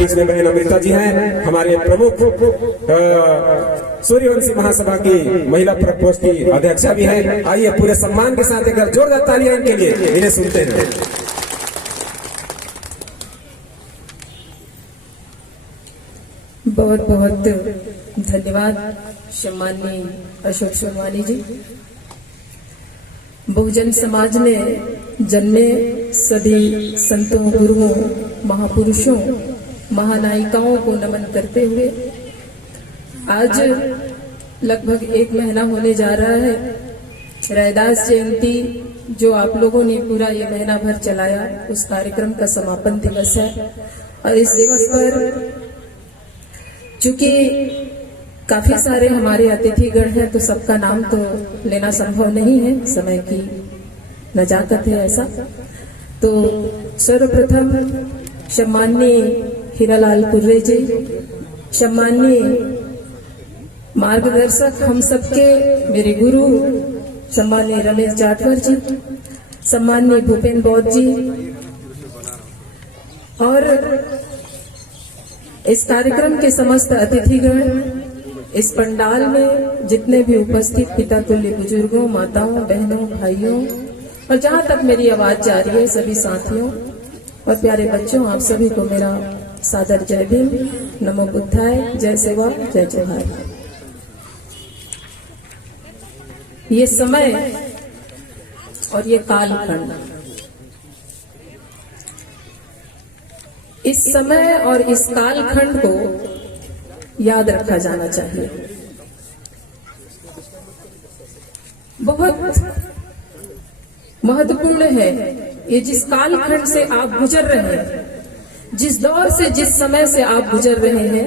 बीच में बहन अमृता जी हैं, हमारे प्रमुख सूर्यवंशी महासभा की महिला प्रकोष्ठ की अध्यक्षा भी हैं। आइए पूरे सम्मान के साथ एक जोरदार तालियां इनके लिए, इन्हें सुनते हैं। बहुत बहुत धन्यवाद सम्माननीय अशोक सोनवानी जी। बहुजन समाज ने जन्मे सभी संतों, गुरुओं, महापुरुषों, महानायिकाओं को नमन करते हुए आज लगभग 1 महीना होने जा रहा है रैदास जयंती जो आप लोगों ने पूरा ये महीना भर चलाया, उस कार्यक्रम का समापन दिवस है। और इस दिवस पर चूंकि काफी सारे हमारे अतिथिगण हैं तो सबका नाम तो लेना संभव नहीं है, समय की नजाकत है ऐसा। तो सर्वप्रथम सम्माननीय हीरालाल कुर्रे जी, सम्माननीय मार्गदर्शक हम सबके मेरे गुरु सम्माननीय रमेश जाटवर जी, सम्माननीय भूपेन बौद्ध जी, और इस कार्यक्रम के समस्त अतिथिगण, इस पंडाल में जितने भी उपस्थित पिता तुल्य बुजुर्गों, माताओं, बहनों, भाइयों और जहां तक मेरी आवाज जा रही है सभी साथियों और प्यारे बच्चों, आप सभी को मेरा सादर जय भीम, नमो बुद्धाय, जय सेवा, जय जोहार। ये समय और ये कालखंड, इस समय और इस कालखंड को याद रखा जाना चाहिए। बहुत महत्वपूर्ण है ये जिस कालखंड से आप गुजर रहे हैं, जिस दौर से, जिस समय से आप गुजर रहे हैं,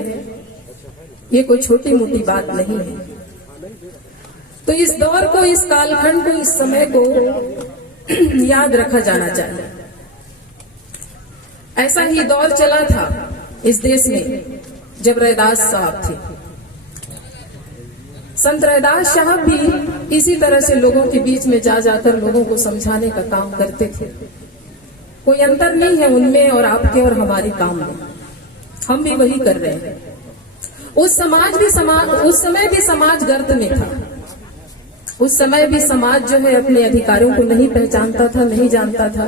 ये कोई छोटी मोटी बात नहीं है। तो इस दौर को, इस कालखंड को, इस समय को याद रखा जाना चाहिए। ऐसा ही दौर चला था इस देश में जब रैदास साहब थे। संत रैदास साहब भी इसी तरह से लोगों के बीच में जा जाकर लोगों को समझाने का काम करते थे। कोई अंतर नहीं है उनमें और आपके और हमारे काम में, हम भी वही कर रहे हैं। उस समय भी समाज गर्त में था। उस समय भी समाज जो है अपने अधिकारों को नहीं पहचानता था, नहीं जानता था।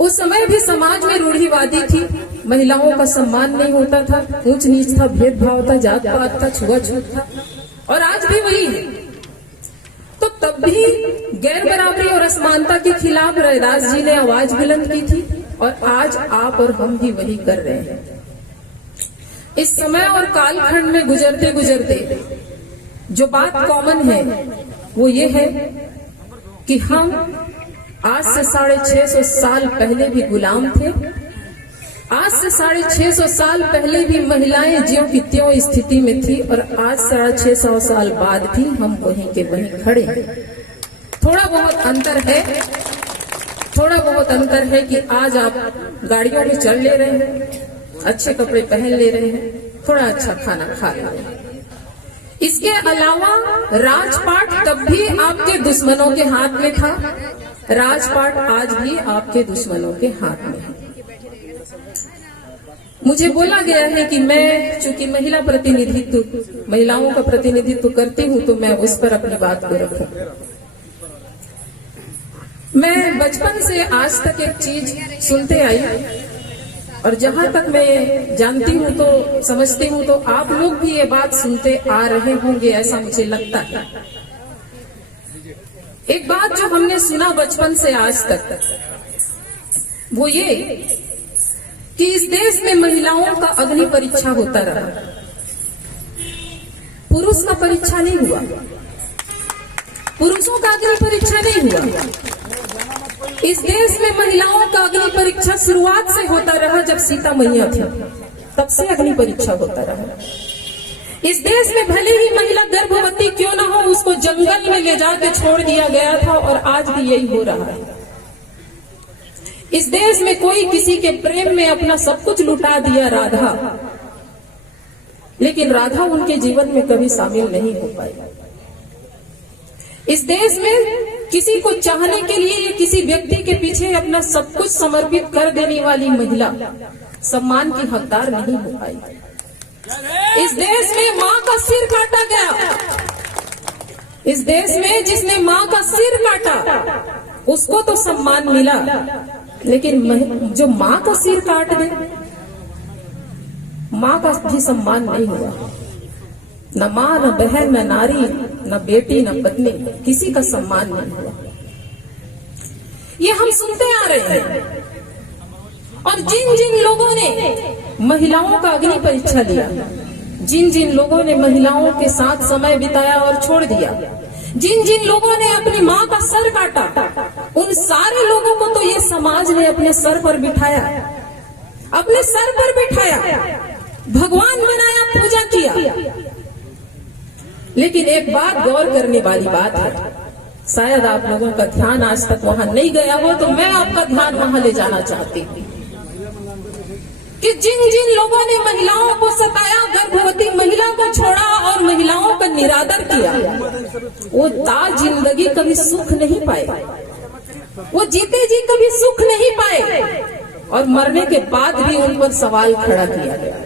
उस समय भी समाज में रूढ़िवादी थी, महिलाओं का सम्मान नहीं होता था, ऊंच नीच था, भेदभाव था, जात पात था, छुआछूत था, और आज भी वही है। तो तब भी गैर बराबरी और असमानता के खिलाफ रैदास जी ने आवाज बुलंद की थी और आज आप और हम भी वही कर रहे हैं। इस समय और कालखंड में गुजरते गुजरते जो बात कॉमन है वो ये है कि हम आज से 650 साल पहले भी गुलाम थे। आज से 650 साल पहले भी महिलाएं ज्यों की त्यों स्थिति में थी और आज 650 साल बाद भी हम वहीं के वहीं खड़े हैं। थोड़ा बहुत अंतर है कि आज आप गाड़ियों में चल ले रहे हैं, अच्छे कपड़े पहन ले रहे हैं, थोड़ा अच्छा खाना खा रहे हैं। इसके अलावा राजपाट तब भी आपके दुश्मनों के हाथ में था, राजपाट आज भी आपके दुश्मनों के हाथ में है। मुझे बोला गया है कि मैं चूंकि महिलाओं का प्रतिनिधित्व करती हूँ तो मैं उस पर अपनी बात को रखूं। मैं बचपन से आज तक एक चीज सुनते आई और जहां तक मैं जानती हूँ तो समझती हूँ तो आप लोग भी ये बात सुनते आ रहे होंगे, ऐसा मुझे लगता है। एक बात जो हमने सुना बचपन से आज तक वो ये कि इस देश में महिलाओं का अग्नि परीक्षा होता रहा, पुरुष का परीक्षा नहीं हुआ, पुरुषों का अग्नि परीक्षा नहीं हुआ। इस देश में महिलाओं का अग्नि परीक्षा शुरुआत से होता रहा, जब सीता मैया थी तब से अग्नि परीक्षा होता रहा। इस देश में भले ही महिला गर्भवती क्यों ना हो, उसको जंगल में ले जाके छोड़ दिया गया था और आज भी यही हो रहा है। इस देश में कोई किसी के प्रेम में अपना सब कुछ लुटा दिया, राधा, लेकिन राधा उनके जीवन में कभी शामिल नहीं हो पाई। इस देश में किसी को चाहने के लिए किसी व्यक्ति के पीछे अपना सब कुछ समर्पित कर देने वाली महिला सम्मान की हकदार नहीं हो पाई। इस देश में माँ का सिर काटा गया, इस देश में जिसने माँ का सिर काटा उसको तो सम्मान मिला, लेकिन जो माँ का सिर काट दे, माँ का भी सम्मान नहीं हुआ। न माँ, न बहन, न नारी, न बेटी, न पत्नी, किसी का सम्मान नहीं हुआ। ये हम सुनते आ रहे हैं। और जिन जिन लोगों ने महिलाओं का अग्नि परीक्षा दिया, जिन जिन लोगों ने महिलाओं के साथ समय बिताया और छोड़ दिया, जिन जिन लोगों ने अपनी माँ का सर काटा, उन सारे लोगों को तो ये समाज ने अपने सर पर बिठाया, अपने सर पर बिठाया, भगवान बनाया, पूजा किया। लेकिन एक बात गौर करने वाली बात है, शायद आप लोगों का ध्यान आज तक वहां नहीं गया हो, तो मैं आपका ध्यान वहां ले जाना चाहती हूँ कि जिन जिन लोगों ने महिलाओं को सताया, गर्भवती महिला को छोड़ा और महिलाओं का निरादर किया, वो ताज जिंदगी कभी सुख नहीं पाए, वो जीते जी कभी सुख नहीं पाए, और मरने के बाद भी उन पर सवाल खड़ा किया गया।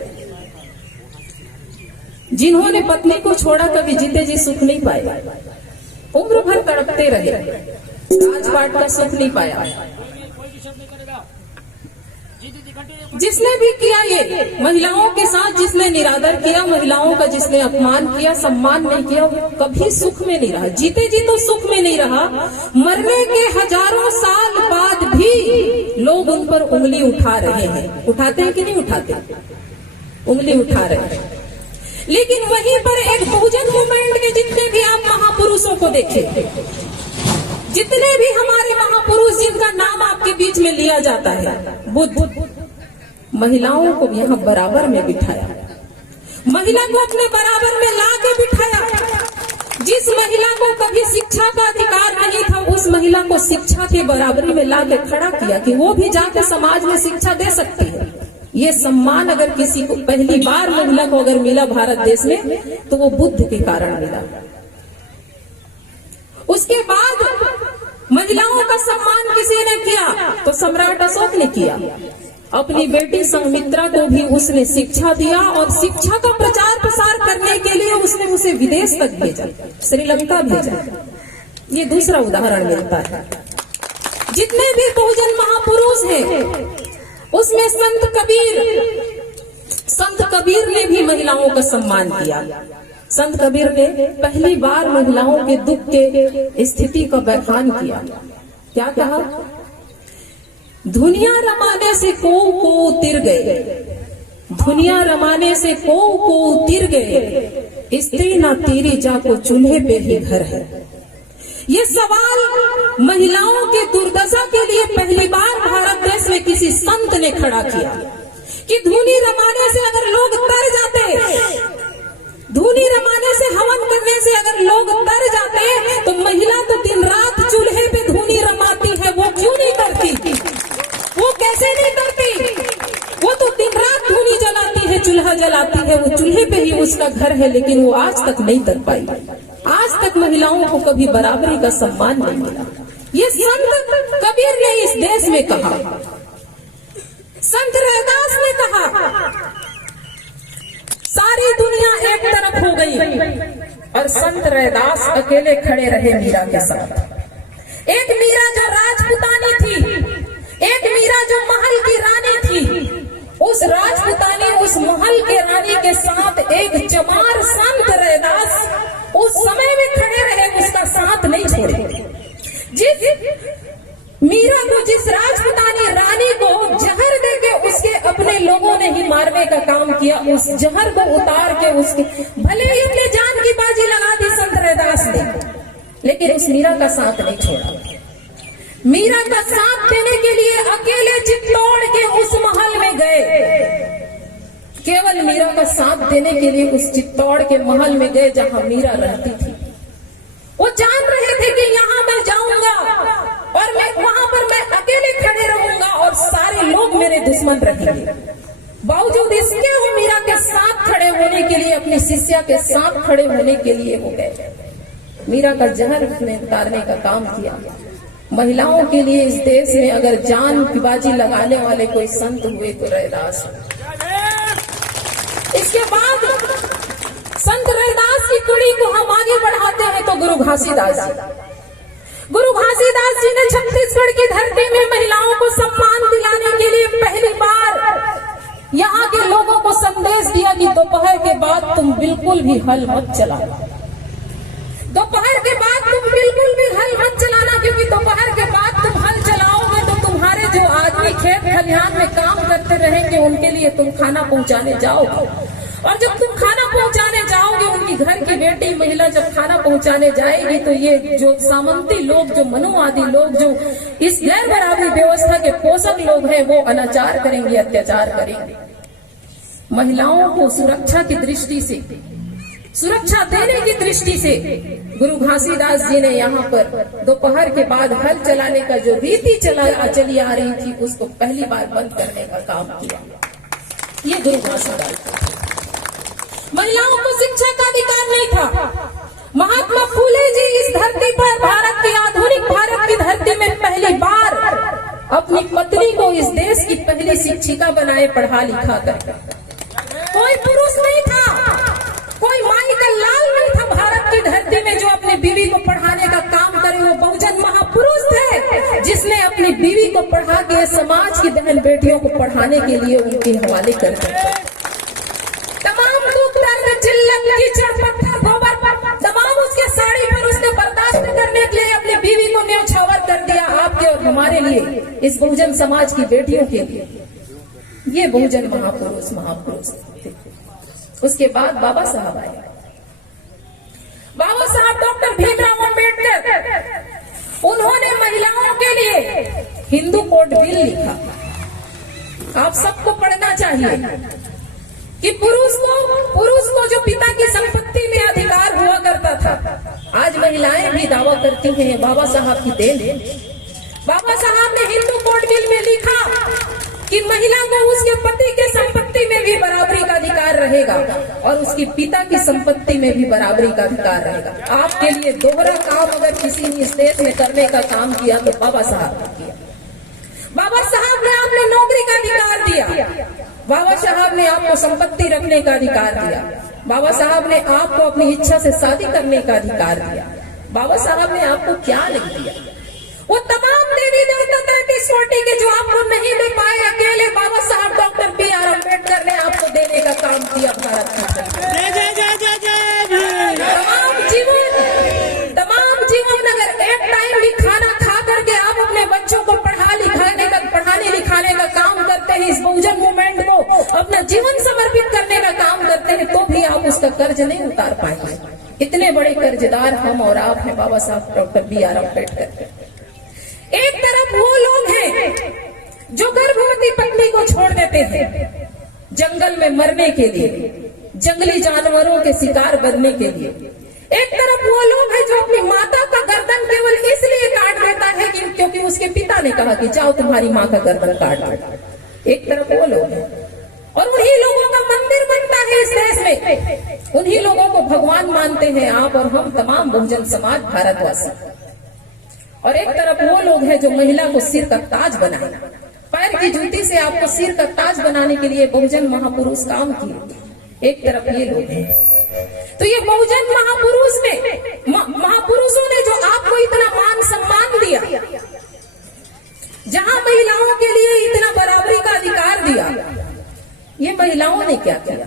जिन्होंने पत्नी को छोड़ा कभी जीते जी सुख नहीं पाए, उम्र भर तड़पते रहे, राजपाट का सुख नहीं पाया। जिसने भी किया ये महिलाओं के साथ, जिसने निरादर किया, महिलाओं का जिसने अपमान किया, सम्मान नहीं किया, वो कभी सुख में नहीं रहा, जीते जी तो सुख में नहीं रहा, मरने के हजारों साल बाद भी लोग उन पर उंगली उठा रहे हैं। उठाते हैं कि नहीं उठाते? उंगली उठा रहे हैं। लेकिन वहीं पर एक बहुजन मूवमेंट के जितने भी आप महापुरुषों को देखें, जितने भी हमारे महापुरुष जिनका नाम आपके बीच में लिया जाता है, बुद्ध, महिलाओं को यहाँ बराबर में बिठाया, महिला को अपने बराबर में ला के बिठाया। जिस महिला को कभी शिक्षा का अधिकार नहीं था, उस महिला को शिक्षा के बराबरी में ला के खड़ा किया कि वो भी जाके समाज में शिक्षा दे सकती है। ये सम्मान अगर किसी को पहली बार महिला को अगर मिला भारत देश में, तो वो बुद्ध के कारण मिला। उसके बाद महिलाओं का सम्मान किसी ने किया तो सम्राट अशोक ने किया। अपनी बेटी संघमित्रा को भी उसने शिक्षा दिया, और शिक्षा का प्रचार प्रसार करने के लिए उसने उसे विदेश तक भेजा, श्रीलंका भेजा। ये दूसरा उदाहरण मिलता है। जितने भी बहुजन महापुरुष हैं, उसमें संत कबीर ने भी महिलाओं का सम्मान किया। संत कबीर ने पहली बार महिलाओं के दुख के स्थिति का बखान किया। क्या कहा? दुनिया रमाने से को उतर गए, दुनिया रमाने से को उतर गए, स्त्री ना तेरी जाको चूल्हे पे ही घर है। ये सवाल महिलाओं के दुर्दशा के लिए पहली बार भारत देश में किसी संत ने खड़ा किया कि धूनी रमाने से अगर लोग तर जाते, धूनी रमाने से, हवन करने से अगर लोग तर जाते, तो महिला तो दिन रात चूल्हे पे धूनी रमाती है, वो क्यों नहीं करती? वो कैसे नहीं करती? वो तो दिन रात धूनी जलाती है, चूल्हा जलाती है, वो चूल्हे पे ही उसका घर है, लेकिन वो आज तक नहीं कर पाई। आज तक महिलाओं को कभी बराबरी का सम्मान नहीं मिला। ये संत कबीर ने इस देश में कहा, संत रैदास ने कहा। सारी दुनिया एक तरफ हो गई और संत रैदास अकेले खड़े रहे मीरा के साथ। एक मीरा जो राजपुतानी थी, एक मीरा जो महल की रानी थी, उस राजपुतानी, उस महल के रानी के साथ एक चमार संत रैदास उस समय में खड़े रहे, उसका साथ नहीं छोड़े। जिस मीरा को, जिस राजपुतानी रानी को जहर देके उसके अपने लोगों ने ही मारने का काम किया, उस जहर को उतार के उसके, भले ही अपने जान की बाजी लगा दी संत रैदास ने, लेकिन उस मीरा का साथ नहीं छोड़ा। मीरा का साथ देने के लिए अकेले चित्तौड़ के उस महल में गए, केवल मीरा का साथ देने के लिए उस चित्तौड़ के महल में गए जहां मीरा रहती थी। वो जान रहे थे कि यहाँ मैं जाऊंगा और मैं वहां पर मैं अकेले खड़े रहूंगा और सारे लोग मेरे दुश्मन रहेंगे। बावजूद इसके वो मीरा के साथ खड़े होने के लिए, अपनी शिष्या के साथ खड़े होने के लिए वो गए। मीरा का जहर उसने उतारने का काम किया। महिलाओं के लिए इस देश में अगर जान की बाजी लगाने वाले कोई संत हुए तो रैदास। इसके बाद संत रैदास की कुड़ी को हम आगे बढ़ाते हैं तो गुरु घासीदास जी। गुरु घासीदास जी ने छत्तीसगढ़ की धरती में महिलाओं को सम्मान दिलाने के लिए पहली बार यहाँ के लोगों को संदेश दिया कि दोपहर के बाद तुम बिल्कुल भी हल मत चलाना। दोपहर के बाद तुम बिल्कुल भी हल मत चलाना, क्योंकि दोपहर के बाद तुम हल चलाओगे तो तुम्हारे जो आदमी खेत खलिहान में काम करते रहेंगे उनके लिए तुम खाना पहुंचाने जाओगे, और जब तुम खाना पहुंचाने जाओगे उनकी घर की बेटी महिला जब खाना पहुंचाने जाएगी तो ये जो सामंती लोग, जो मनुवादी लोग, जो इस गैर बराबरी व्यवस्था के पोषक लोग हैं वो अनाचार करेंगे, अत्याचार करेंगे। महिलाओं को सुरक्षा की दृष्टि से, सुरक्षा देने की दृष्टि से गुरु घासीदास जी ने यहाँ पर दोपहर के बाद हल चलाने का जो रीति चली आ रही थी उसको पहली बार बंद करने का काम किया। ये गुरु घासीदास। महिलाओं को शिक्षा का अधिकार नहीं था। महात्मा फूले जी इस धरती पर, भारत की आधुनिक भारत की धरती में पहली बार अपनी पत्नी को इस देश की पहली शिक्षिका बनाए, पढ़ा लिखा कर। कोई पुरुष नहीं था, कोई माई का लाल नहीं था भारत की धरती में जो अपनी बीवी को पढ़ाने का काम करे। वो बहुजन महापुरुष थे जिसने अपनी बीवी को पढ़ा के समाज की बहन बेटियों को पढ़ाने के लिए उनके हवाले कर दिया। तमाम दुख दर्द, चिल्लत, कीचड़, पत्थर, गोबर, तमाम उसके साड़ी पर उसने बर्दाश्त करने के लिए अपनी बीवी को न्यौछावर कर दिया, आपके और हमारे लिए, इस बहुजन समाज की बेटियों के लिए। ये बहुजन महापुरुष थे। उसके बाद बाबा साहब आए। बाबा साहब डॉक्टर भीमराव अंबेडकर, उन्होंने महिलाओं के लिए हिंदू कोड बिल लिखा। आप सबको पढ़ना चाहिए कि पुरुष को जो पिता की संपत्ति में अधिकार हुआ करता था, आज महिलाएं भी दावा करती हैं बाबा साहब की देन है। बाबा साहब ने हिंदू कोड बिल में लिखा कि महिला को उसके पति के संपत्ति में भी बराबरी का अधिकार रहेगा और उसकी पिता की संपत्ति में भी बराबरी का अधिकार रहेगा। आपके लिए दोहरा काम अगर किसी ने इस देश में करने का काम किया तो बाबा साहब ने किया। बाबा साहब ने आपने नौकरी का अधिकार दिया। बाबा साहब ने आपको संपत्ति रखने का अधिकार दिया। बाबा साहब ने आपको अपनी इच्छा से शादी करने का अधिकार दिया। बाबा साहब ने आपको क्या नहीं दिया? वो तमाम देवी देवता 33 कोटि के जो आपको नहीं दे पाए, अकेले बाबा साहब डॉक्टर B.R. अम्बेडकर ने आपको देने का काम किया। भारत तमाम जीवन अगर एक टाइम भी खाना खा करके आप अपने बच्चों को पढ़ाने लिखाने का काम करते हैं, इस बहुजन मूवमेंट को अपना जीवन समर्पित करने का काम करते हैं, तो भी आप उसका कर्ज नहीं उतार पाएंगे। इतने बड़े कर्जदार हम और आप हैं, बाबा साहब डॉक्टर B.R. अम्बेडकर। एक तरफ वो लोग हैं जो गर्भवती पत्नी को छोड़ देते हैं जंगल में मरने के लिए, जंगली जानवरों के शिकार बनने के लिए। एक तरफ वो लोग हैं जो अपनी माता का गर्दन केवल इसलिए काट देता है क्योंकि उसके पिता ने कहा कि जाओ तुम्हारी माँ का गर्दन काट दो। एक तरफ वो लोग हैं और उन्हीं लोगों का मंदिर बनता है इस देश में, उन्हीं लोगों को भगवान मानते हैं आप और हम, तमाम बहुजन समाज, भारतवासी। और एक तरफ वो लोग हैं जो महिला को सिर का ताज बनाए, पैर की जूती से आपको सिर का ताज बनाने के लिए बहुजन महापुरुष काम किए। एक तरफ ये लोग हैं। तो ये बहुजन महापुरुषों ने जो आपको इतना मान सम्मान दिया, जहां महिलाओं के लिए इतना बराबरी का अधिकार दिया, ये महिलाओं ने क्या किया?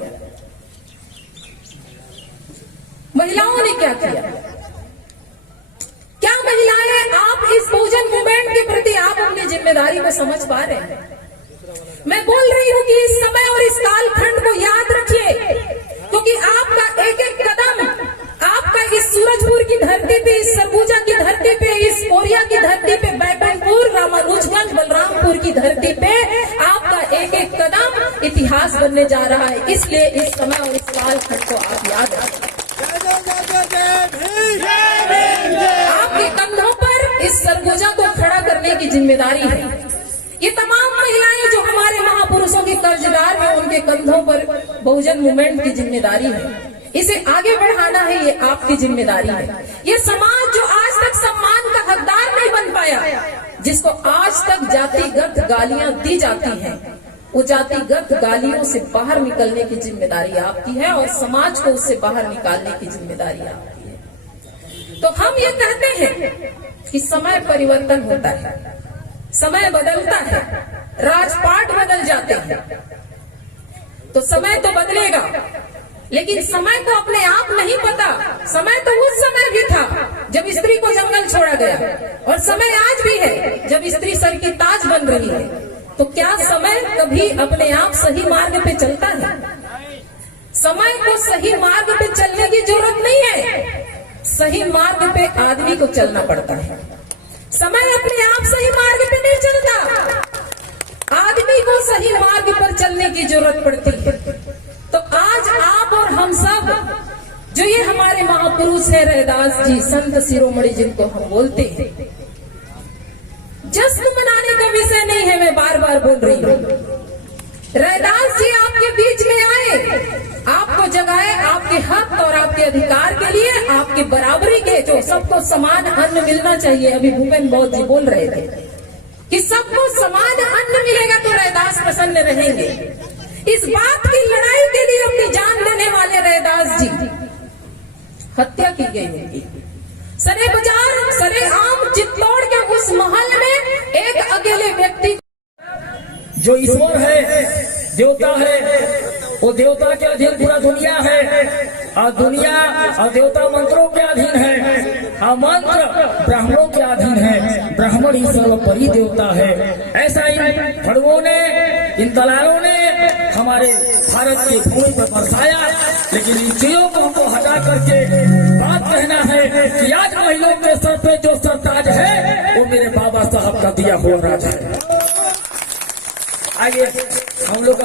महिलाओं ने क्या किया? क्या महिलाएं, आप इस बहुजन मूवमेंट के प्रति आप अपनी जिम्मेदारी को समझ पा रहे हैं? मैं बोल रही हूँ कि इस समय और इस कालखंड को याद रखिए, क्योंकि आपका एक एक कदम, आपका इस सूरजपुर की धरती पे, इस सरगुजा की धरती पे, इस कोरिया की धरती पे, बैकुंठपुर, रामानुजगंज, बलरामपुर की धरती पे आपका एक एक कदम इतिहास बनने जा रहा है। इसलिए इस समय और इस कालखंड को आप याद रखें। आपके कंधों पर इस सरगुजा को खड़ा करने की जिम्मेदारी है। ये तमाम महिलाएं जो हमारे महापुरुषों की कर्जदार हैं, उनके कंधों पर बहुजन मूवमेंट की जिम्मेदारी है। इसे आगे बढ़ाना है, ये आपकी जिम्मेदारी है। ये समाज जो आज तक सम्मान का हकदार नहीं बन पाया, जिसको आज तक जातिगत गालियां दी जाती हैं, वो जातिगत गालियों से बाहर निकलने की जिम्मेदारी आपकी है और समाज को उससे बाहर निकालने की जिम्मेदारी आपकी है। तो हम ये कहते हैं कि समय परिवर्तन होता है, समय बदलता है, राजपाट बदल जाते हैं, तो समय तो बदलेगा, लेकिन समय को अपने आप नहीं पता। समय तो उस समय भी था जब स्त्री को जंगल छोड़ा गया, और समय आज भी है जब स्त्री सर की ताज बन रही है। तो क्या समय कभी अपने आप सही मार्ग पे चलता है? समय को सही मार्ग पे चलने की जरूरत नहीं है, सही मार्ग पे आदमी को चलना पड़ता है। समय अपने आप सही मार्ग पे नहीं चलता, आदमी को सही मार्ग पर चलने की जरूरत पड़ती है। तो आज आप और हम सब जो ये हमारे महापुरुष है रैदास जी, संत शिरोमणि जिनको हम बोलते हैं, जश्न मनाने का विषय नहीं है, मैं बार बार बोल रही हूँ। रैदास जी आपके बीच में आए, आपको जगाए आपके हक और आपके अधिकार के लिए, आपकी बराबरी के, जो सबको समान अन्न मिलना चाहिए। अभी भूपेन बौद्ध जी बोल रहे थे कि सबको समान अन्न मिलेगा तो रैदास प्रसन्न रहेंगे। इस बात की लड़ाई के लिए अपनी जान देने वाले रैदास जी हत्या की गई उनकी। सरे बाजार, सरे आम चित्तौड़ के उस महल में एक अकेले व्यक्ति, जो ईश्वर है, देवता है, वो देवता के अधीन पूरा दुनिया है, और दुनिया और देवता मंत्रों के अधीन है, और मंत्र ब्राह्मणों के अधीन है। ब्राह्मण ही सर्वोपरि देवता है। ऐसा इन खड़ुओं ने, इन दलालों ने हमारे भारत की भूमि पर बरसाया। लेकिन इन चीजों को हमको हटा करके बात कहना है कि आज महिलाओं के सर पे जो सरताज है वो मेरे बाबा साहब का दिया हुआ राज है। आइए हम लोग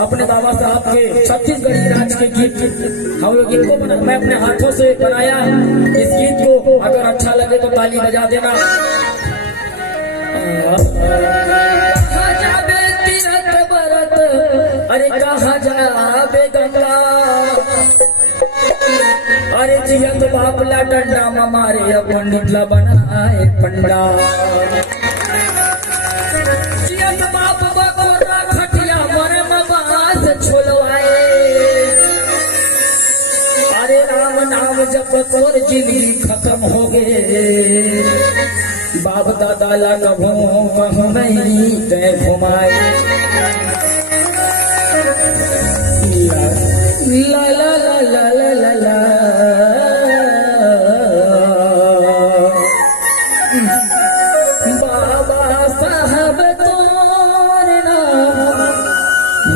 अपने बाबा साहब के छत्तीसगढ़ी राज के गीत हम लोग इनको मैं अपने हाथों से बनाया। इस गीत को अगर अच्छा लगे तो ताली बजा देना। कहाँ जाबे तीरथ बरत, अरे कहाँ जाबे गंगा, अरे जियत बापला डंडा मारे पंडित ला बनाए पंडा, जियत बाप बकोरा खटिया मरे मबास छोलवाए, अरे राम नाम जप तोर जिंदगी खत्म हो गए, बाप दादा ला कभू कहूँ नहीं तय घुमाए। ला ला ला ला ला ला ला, बाबा साहब तोर नाम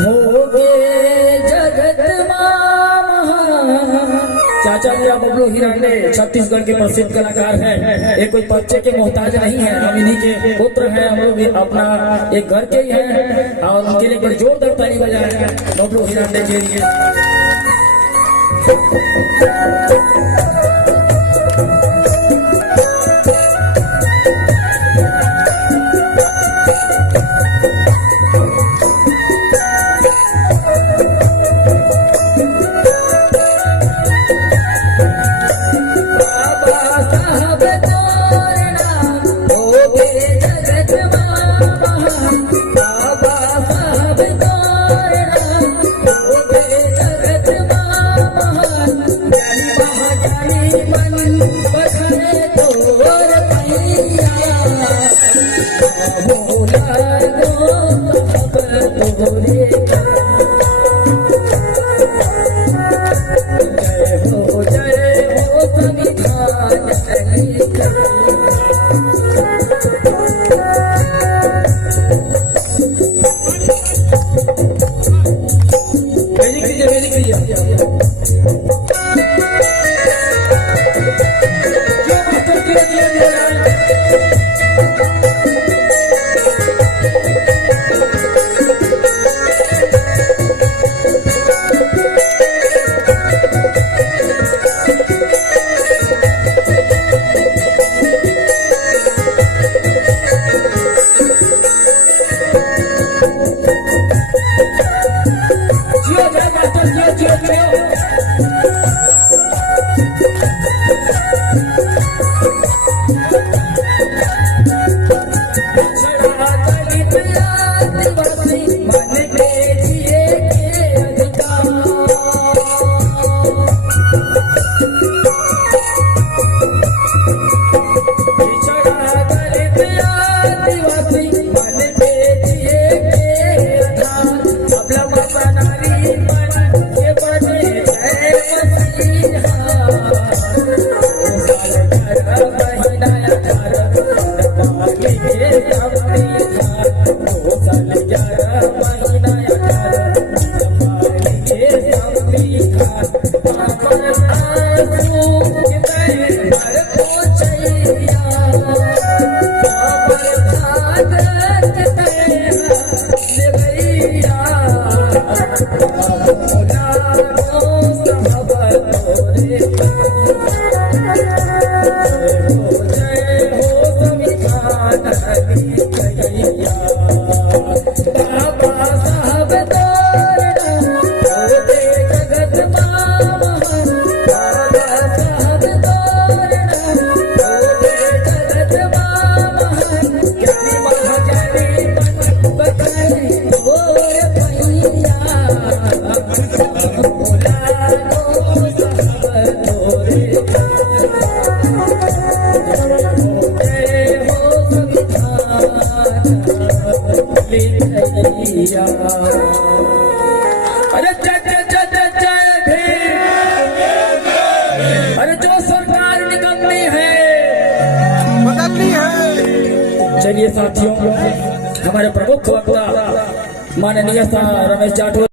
हो गए जगत महान। चाचा मेरा बबलू हिरण्य छत्तीसगढ़ के प्रसिद्ध कलाकार हैं। ये कोई बच्चे के मोहताज नहीं है, हम इन्हीं के पुत्र हैं। हम लोग अपना एक घर के ही हैं और उनके लिए बड़ी जोरदार ताली बजाए बबलू हिरण्य के लिए। बाबा साहब तोरना होते जगत महान, बाबा साहब तोरना होते जगत महान, ज्ञानी महाज्ञानी बताए गोर भैया, बोला लो सब तोरे अरे जय जय जय जय जय भीम। अरे जो सरकार निकलनी है बदलनी है। चलिए साथियों, हमारे प्रमुख वक्ता माननीय रमेश जाटव